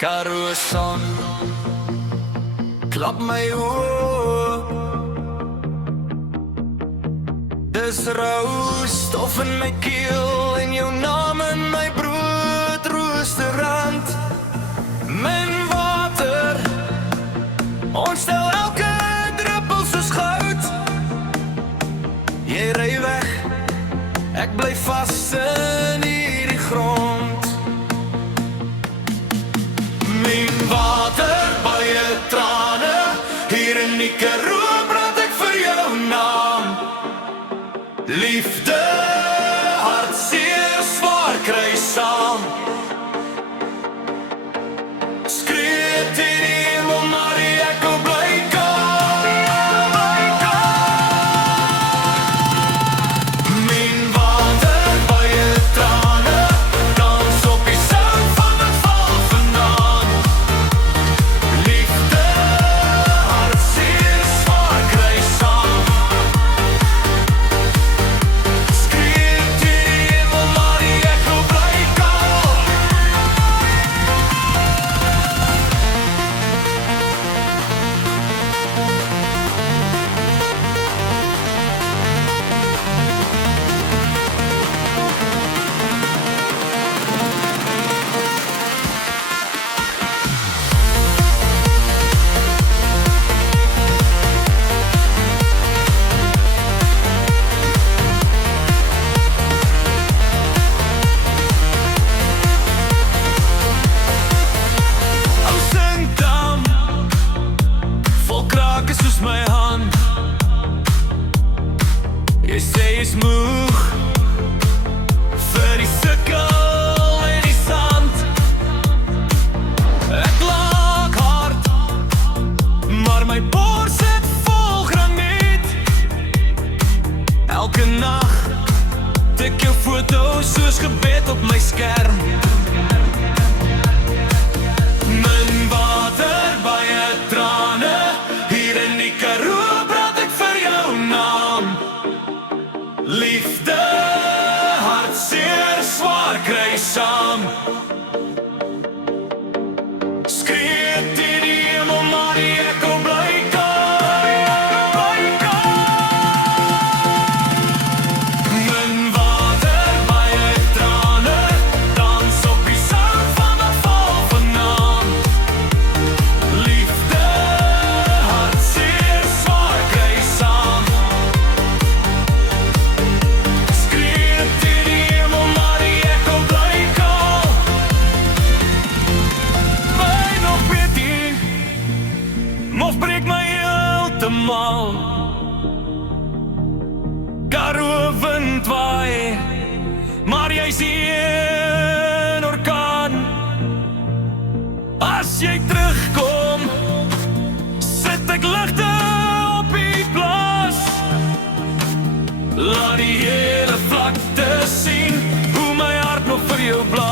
Karoo son, klap my oë. Dis rou stof in my keel en jou naam in my broodroosterrand. Min water, ons stel elke druppel soos goud. Jy ry weg, ek bly vas in hierdie grond. Min water, baie trane, hier in die Karoo brand ek vir jou naam. Liefde, hartseer, swaar kry saam. Skree teen die hemel, maar die ekko bly kaal. Min water, baie trane, dans op die sound van het val vandaan. Liefde, hartseer, swaar kry saam. Soos my hand, jy sê jy's moeg vir die sukkel en die sand. Ek lag hard, maar my bors sit vol graniet. Elke nag tik jou foto's soos gebed op my skerm. Min water, baie trane, Karoo brand ek vir jou naam. Liefde, hartseer, swaar kry saam. Skree teen die hemel, maar die ekko bly kaal. Min water, baie trane, dans op die sound van het val vandaan. Liefde, of breek my heeltemal. Karoo wind waai, maar jy's een orkaan. As jy terugkom, sit ek ligte op die plaas. Laat die hele vlakte sien hoe my hart nog vir jou blaas.